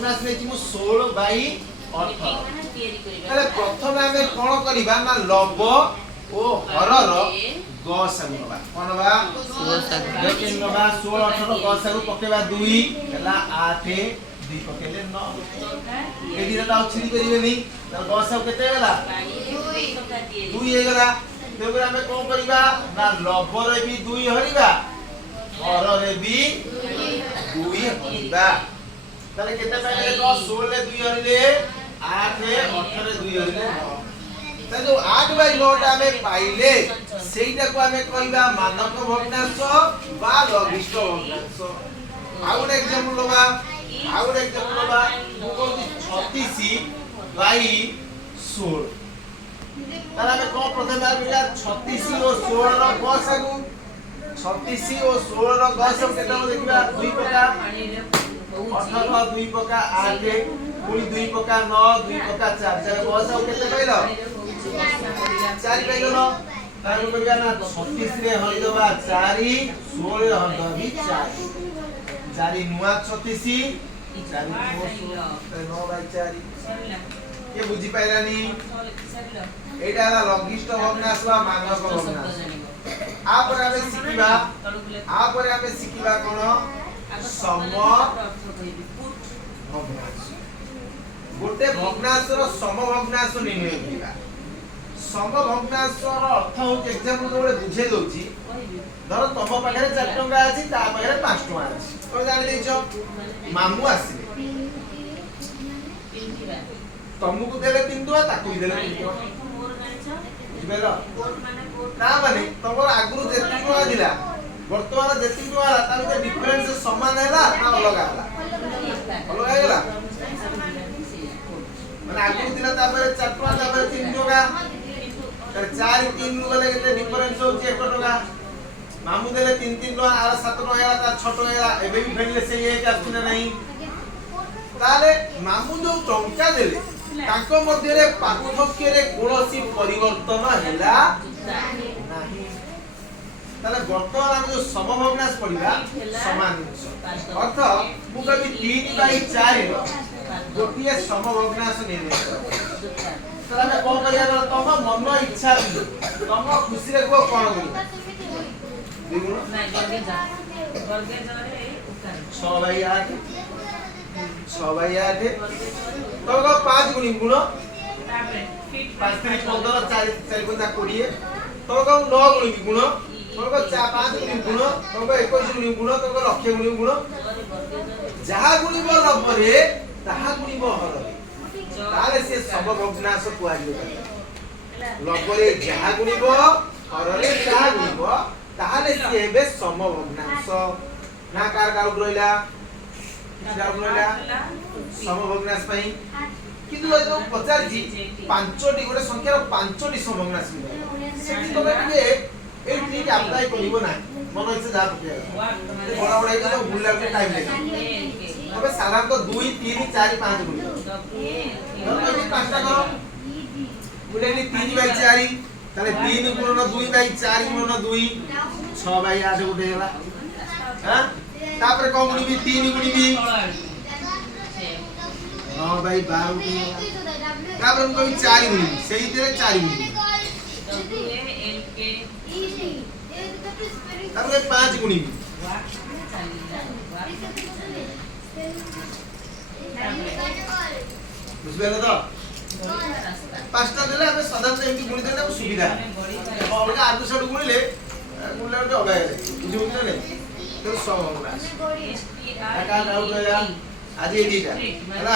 भग्नांश नै मु 16 बाई 18 ताले प्रथम आमे कोन करिबा ना लब ओ हरर गसागु नबा कोन बा लेकिन नबा 16 18 गसागु पकेबा 2 हला 8 2 पकेले 9 एदी ता छिड़ी परिबेनी त गसागु केते गला 2 हे गला तेबरा आमे कोन करिबा ना लब रे भी 2 हरिबा हरर रे भी 2 हरिबा ताले केते पाइले 16 रे 2 हरिले 8 18 रे 2 हरिले 9 जो 8 बाई 9 आमे पाइले सेइटा को आमे कहबा मानक भग्नांश बा लघिष्ठ भग्नांश आउट एग्जांपल लबा मु कहती 36 बाई 16 ताला में को प्रथम आबिला 36 और 16 रो गसागु 36 और 16 रो गसागु केटा देखिबा 2 पका 18 2 पका 8 पुनी 2 पका 9 2 पका 4 4 गसागु केते पाइलो 4 पाइलो तार को कहना 36 रे हरि दबा 4 16 रे हरि दबी 4 4 नुआ 36 4 9 बाई 4 ये बुझी पाइलानी एटा लघिष्ठ भग्नांश बा मानक भग्नांश आ पर आमे सिकिबा कोन सम भग्नांश गोटे भग्नांश रो सम भग्नांश निर्णय करिबा सम भग्नांश रो अर्थ हो एग्जांपल जोडे बुझे दोची धर तम पाखरे 4 टंका अछि ता पाखरे 5 टंका अछि तो जानि दैछो मामू आसीले तमको देले 3 टंका ताकू देले 3 टंका बुझबेलो ना माने तमर आगुरु जेति टंका दिला वर्तमान जेति टंका ता भीतर डिफरेंस समान हैला ना अलग हैला हैला माने आगुरु दिला ता पर 4 टंका ता पर 3 टंका तर 4 3 गले केते डिफरेंस होची 1 टंका मामू देले 3 3 टंका आ 7 टंका हैला ता 6 टंका हैला एबे भी फेडले से एक आछि ना नहीं ताले मामू जो टंका देले ताको मध्ये रे पार्थक्य रे कोनोसी परिवर्तन हैला नाही ताले वर्तमान हम जो समभग्नांश पढिबा समान अर्थ मु कभी 3 बाई 4 गोटिए समभग्नांश निर्णय ताले हम कोन करिया तम मन इच्छा तम खुशी रे को कोन करिया देखो ना वर्गे जा रे 6 बाई 8 6 बाई 8 तो 5 गुणी गुण तापरे 5 3 15 4 4 5 20 तो 9 गुणी गुण तो 5 गुणी गुण तो 21 गुणी गुण तो लक्ष गुणी गुण जहा गुणी बो लबरे ताहा गुणी बो हररे ताले से सब भग्नांश कुआ जियो लबरे जहा गुणी बो हररे ताहा गुणी बो ताले से बे सम भग्नांश ना कार डाउट रहिला सम भग्नांश पई किंतु ए जो 50 जी पांचटी गोटे संख्यार पांचटी सम भग्नांश सेठी तमे टिके ए ट्रिक अप्लाई करिवो ना मन इच्छा जा पके बड़ा बड़ा के बुल्ला के टाइम लेगा तबे साधारण तो 2 3 4 5 गुणी तबे 5टा करो बुले 3 बाई 4 ताले 3 गुणन 2 बाई 4 गुणन 2 6 बाई 8 गुटे होला हां तापर को गुणी भी 3 गुणी भी 9 बाई 12 गुणी तापर को 4 गुणी सही तेरे 4 गुणी तापर 5 गुणी बुझबेला तो पांचटा देले हमें साधारण एमकी गुणी देले सुविधा ओका आदु सड गुणिले गुणले तो अगाय बुझियो ना ने तो सब होगा एका डाउट है आज ये दीटा है ना।